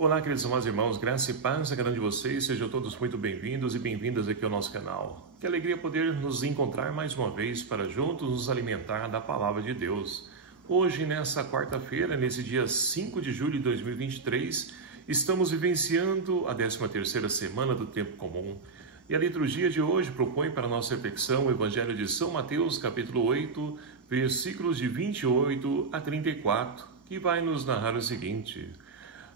Olá, queridos amados irmãos, graça e paz a cada um de vocês, sejam todos muito bem-vindos e bem-vindas aqui ao nosso canal. Que alegria poder nos encontrar mais uma vez para juntos nos alimentar da Palavra de Deus. Hoje, nessa quarta-feira, nesse dia 5 de julho de 2023, estamos vivenciando a 13ª semana do Tempo Comum. E a liturgia de hoje propõe para a nossa reflexão o Evangelho de São Mateus, capítulo 8, versículos de 28 a 34, que vai nos narrar o seguinte: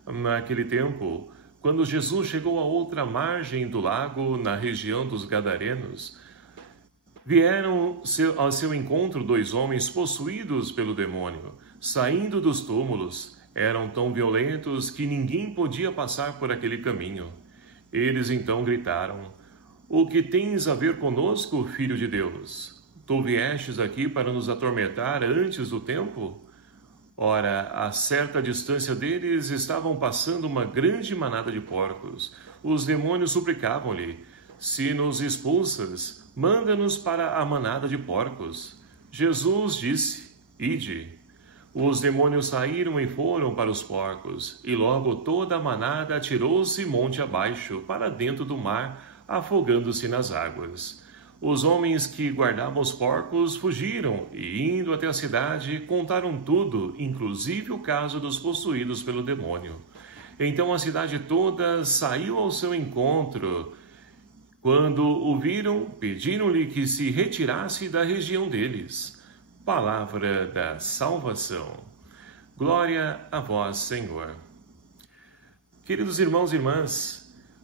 naquele tempo, quando Jesus chegou à outra margem do lago, na região dos Gadarenos, vieram ao seu encontro dois homens possuídos pelo demônio, saindo dos túmulos. Eram tão violentos que ninguém podia passar por aquele caminho. Eles então gritaram: "O que tens a ver conosco, Filho de Deus? Tu viestes aqui para nos atormentar antes do tempo?" Ora, a certa distância deles estavam passando uma grande manada de porcos. Os demônios suplicavam-lhe: "Se nos expulsas, manda-nos para a manada de porcos." Jesus disse: "Ide." Os demônios saíram e foram para os porcos, e logo toda a manada atirou-se monte abaixo, para dentro do mar, afogando-se nas águas. Os homens que guardavam os porcos fugiram e, indo até a cidade, contaram tudo, inclusive o caso dos possuídos pelo demônio. Então a cidade toda saiu ao seu encontro. Quando o viram, pediram-lhe que se retirasse da região deles. Palavra da salvação. Glória a vós, Senhor. Queridos irmãos e irmãs,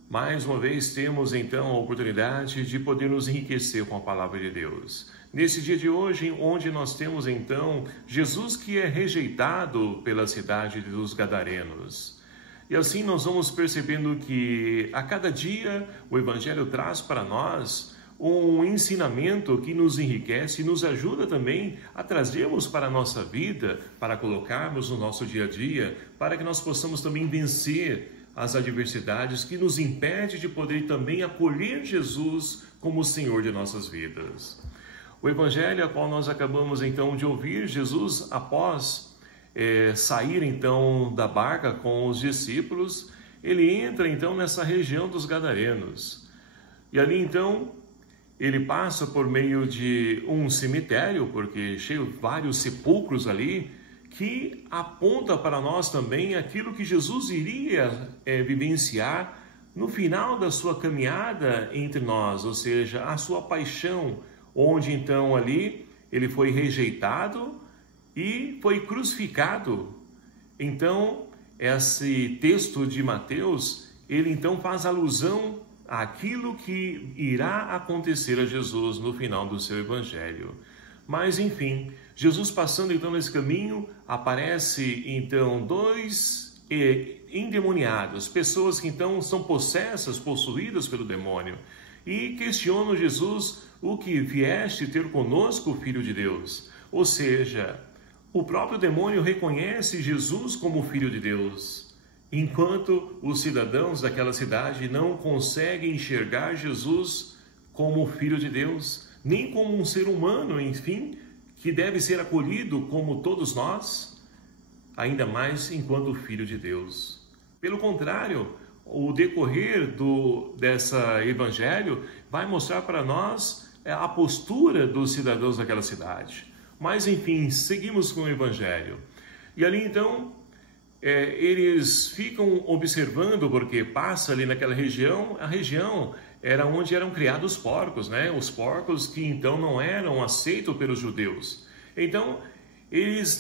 mais uma vez temos então a oportunidade de poder nos enriquecer com a Palavra de Deus. Nesse dia de hoje, onde nós temos então Jesus que é rejeitado pela cidade dos Gadarenos. E assim nós vamos percebendo que a cada dia o Evangelho traz para nós um ensinamento que nos enriquece e nos ajuda também a trazermos para a nossa vida, para colocarmos no nosso dia a dia, para que nós possamos também vencer as adversidades que nos impede de poder também acolher Jesus como o Senhor de nossas vidas. O Evangelho a qual nós acabamos então de ouvir, Jesus após sair então da barca com os discípulos, ele entra então nessa região dos Gadarenos. E ali então ele passa por meio de um cemitério, porque cheio de vários sepulcros ali, que aponta para nós também aquilo que Jesus iria vivenciar no final da sua caminhada entre nós, ou seja, a sua paixão, onde então ali ele foi rejeitado e foi crucificado. Então, esse texto de Mateus, ele então faz alusão àquilo que irá acontecer a Jesus no final do seu evangelho. Mas, enfim, Jesus passando então nesse caminho, aparece então dois endemoniados, pessoas que então são possessas, possuídas pelo demônio, e questionam Jesus: "O que vieste ter conosco, Filho de Deus?" Ou seja, o próprio demônio reconhece Jesus como Filho de Deus, enquanto os cidadãos daquela cidade não conseguem enxergar Jesus como Filho de Deus, nem como um ser humano, enfim, que deve ser acolhido como todos nós, ainda mais enquanto Filho de Deus. Pelo contrário, o decorrer dessa evangelho vai mostrar para nós a postura dos cidadãos daquela cidade. Mas, enfim, seguimos com o evangelho. E ali, então, eles ficam observando, porque passa ali naquela região, a região era onde eram criados os porcos, né? Os porcos que então não eram aceitos pelos judeus. Então,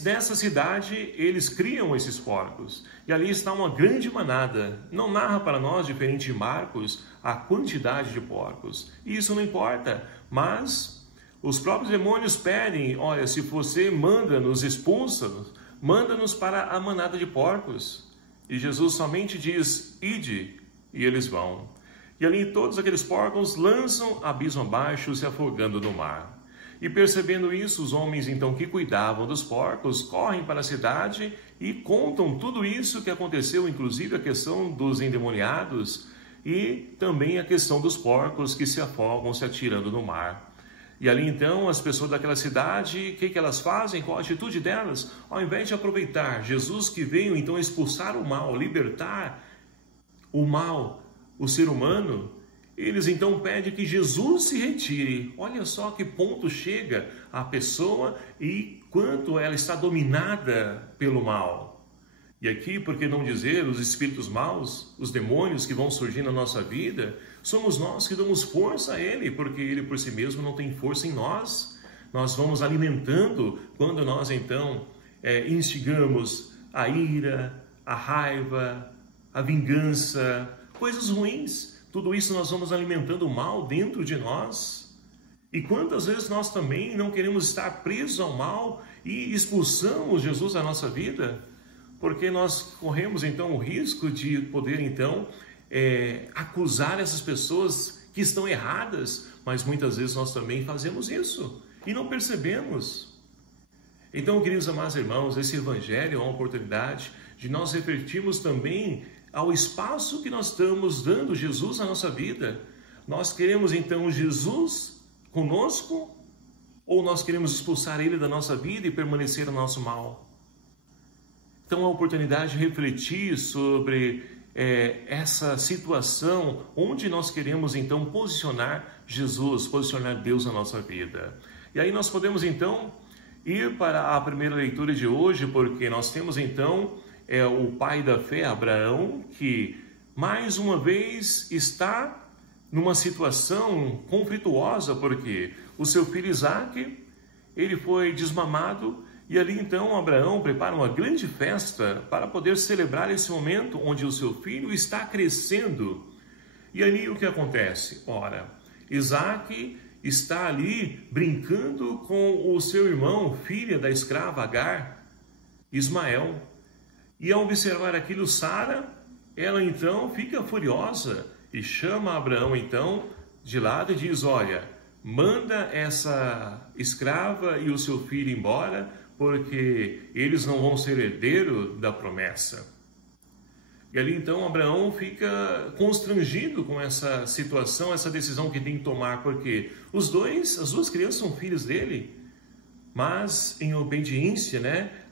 nessa cidade, eles criam esses porcos. E ali está uma grande manada. Não narra para nós, diferente de Marcos, a quantidade de porcos. Isso não importa, mas os próprios demônios pedem: "Olha, se você manda-nos, expulsa-nos, manda-nos para a manada de porcos." E Jesus somente diz: "Ide", e eles vão. E ali todos aqueles porcos lançam abismo abaixo, se afogando no mar. E percebendo isso, os homens então que cuidavam dos porcos correm para a cidade e contam tudo isso que aconteceu, inclusive a questão dos endemoniados e também a questão dos porcos que se afogam, se atirando no mar. E ali então as pessoas daquela cidade, o que elas fazem? Qual a atitude delas? Ao invés de aproveitar Jesus que veio então expulsar o mal, libertar, o mal, o ser humano, eles então pedem que Jesus se retire. Olha só que ponto chega a pessoa e quanto ela está dominada pelo mal. E aqui, por que não dizer, os espíritos maus, os demônios que vão surgir na nossa vida, somos nós que damos força a ele, porque ele por si mesmo não tem força em nós. Nós vamos alimentando quando nós então instigamos a ira, a raiva, a vingança, coisas ruins. Tudo isso nós vamos alimentando o mal dentro de nós. E quantas vezes nós também não queremos estar presos ao mal e expulsamos Jesus da nossa vida? Porque nós corremos então o risco de poder então acusar essas pessoas que estão erradas, mas muitas vezes nós também fazemos isso e não percebemos. Então, queridos amados irmãos, esse evangelho é uma oportunidade de nós refletirmos também ao espaço que nós estamos dando Jesus na nossa vida. Nós queremos então Jesus conosco ou nós queremos expulsar ele da nossa vida e permanecer no nosso mal? Então é uma oportunidade de refletir sobre essa situação onde nós queremos então posicionar Jesus, posicionar Deus na nossa vida. E aí nós podemos então ir para a primeira leitura de hoje, porque nós temos então o pai da fé, Abraão, que mais uma vez está numa situação conflituosa, porque o seu filho Isaque, ele foi desmamado, e ali então Abraão prepara uma grande festa para poder celebrar esse momento onde o seu filho está crescendo. E ali o que acontece? Ora, Isaque está ali brincando com o seu irmão, filha da escrava Agar, Ismael. E ao observar aquilo, Sara, ela então fica furiosa e chama Abraão então de lado e diz: olha, manda essa escrava e o seu filho embora, porque eles não vão ser herdeiros da promessa. E ali então Abraão fica constrangido com essa situação, essa decisão que tem que tomar, porque as duas crianças são filhos dele, mas em obediência,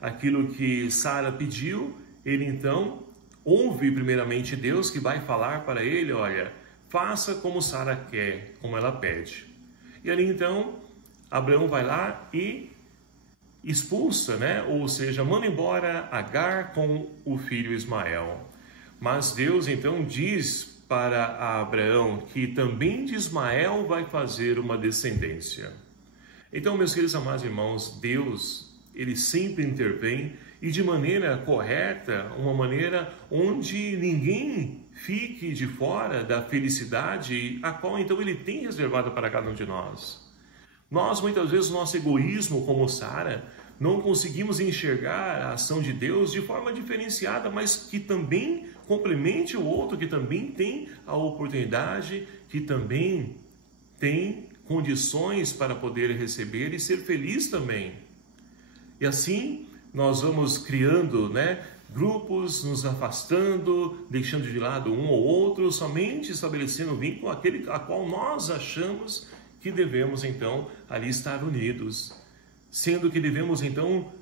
aquilo que Sara pediu, ele então ouve primeiramente Deus, que vai falar para ele: olha, faça como Sara quer, como ela pede. E ali então Abraão vai lá e expulsa, ou seja, manda embora Agar com o filho Ismael. Mas Deus então diz para Abraão que também de Ismael vai fazer uma descendência. Então, meus queridos amados irmãos, Deus, ele sempre intervém e de maneira correta, uma maneira onde ninguém fique de fora da felicidade a qual então ele tem reservado para cada um de nós. Nós, muitas vezes, no nosso egoísmo, como Sara, não conseguimos enxergar a ação de Deus de forma diferenciada, mas que também complemente o outro, que também tem a oportunidade, que também tem condições para poder receber e ser feliz também. E assim nós vamos criando, grupos, nos afastando, deixando de lado um ou outro, somente estabelecendo um vínculo aquele a qual nós achamos que devemos então ali estar unidos, sendo que devemos então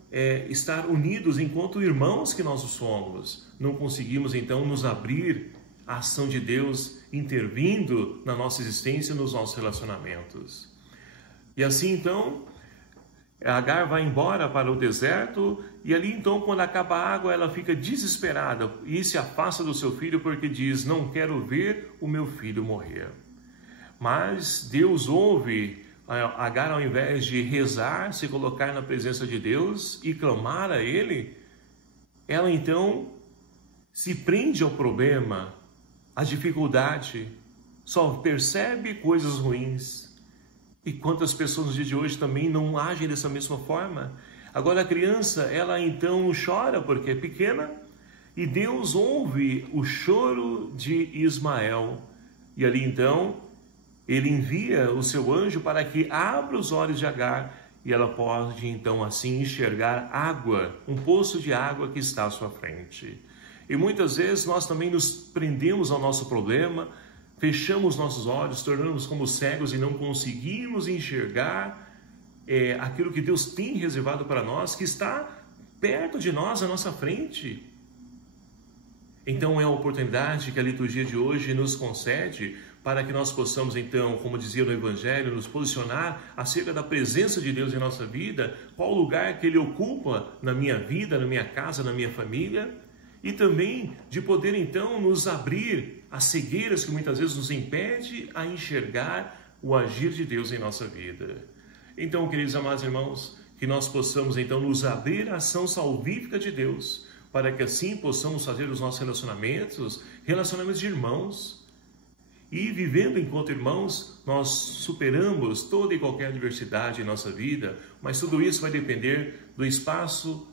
estar unidos enquanto irmãos que nós somos. Não conseguimos então nos abrir à ação de Deus intervindo na nossa existência, nos nossos relacionamentos. E assim então Agar vai embora para o deserto, e ali então, quando acaba a água, ela fica desesperada e se afasta do seu filho, porque diz: não quero ver o meu filho morrer. Mas Deus ouve Agar, ao invés de rezar, se colocar na presença de Deus e clamar a Ele, ela então se prende ao problema, à dificuldade, só percebe coisas ruins. E quantas pessoas nos dias de hoje também não agem dessa mesma forma? Agora a criança, ela então chora porque é pequena, e Deus ouve o choro de Ismael. E ali então, ele envia o seu anjo para que abra os olhos de Agar, e ela pode então assim enxergar água, um poço de água que está à sua frente. E muitas vezes nós também nos prendemos ao nosso problema, fechamos nossos olhos, tornamos como cegos e não conseguimos enxergar aquilo que Deus tem reservado para nós, que está perto de nós, à nossa frente. Então é a oportunidade que a liturgia de hoje nos concede para que nós possamos, então, como dizia no Evangelho, nos posicionar acerca da presença de Deus em nossa vida, qual o lugar que Ele ocupa na minha vida, na minha casa, na minha família, e também de poder, então, nos abrir às cegueiras que muitas vezes nos impede a enxergar o agir de Deus em nossa vida. Então, queridos amados irmãos, que nós possamos, então, nos abrir à ação salvífica de Deus, para que assim possamos fazer os nossos relacionamentos de irmãos. E vivendo enquanto irmãos, nós superamos toda e qualquer adversidade em nossa vida, mas tudo isso vai depender do espaço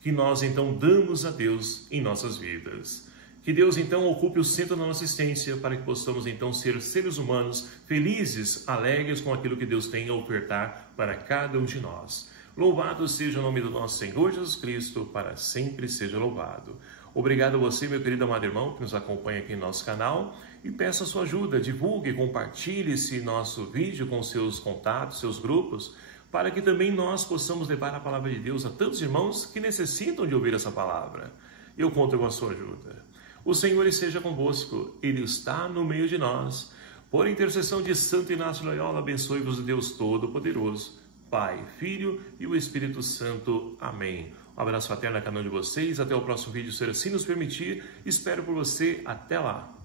que nós então damos a Deus em nossas vidas. Que Deus então ocupe o centro da nossa existência para que possamos então ser seres humanos felizes, alegres com aquilo que Deus tem a ofertar para cada um de nós. Louvado seja o nome do nosso Senhor Jesus Cristo, para sempre seja louvado. Obrigado a você, meu querido amado irmão, que nos acompanha aqui em nosso canal, e peço a sua ajuda, divulgue, compartilhe esse nosso vídeo com seus contatos, seus grupos, para que também nós possamos levar a palavra de Deus a tantos irmãos que necessitam de ouvir essa palavra. Eu conto com a sua ajuda. O Senhor esteja convosco, Ele está no meio de nós. Por intercessão de Santo Inácio de Loyola, abençoe-vos o Deus Todo-Poderoso, Pai, Filho e o Espírito Santo. Amém. Um abraço fraterno a cada um de vocês. Até o próximo vídeo, se assim nos permitir. Espero por você. Até lá.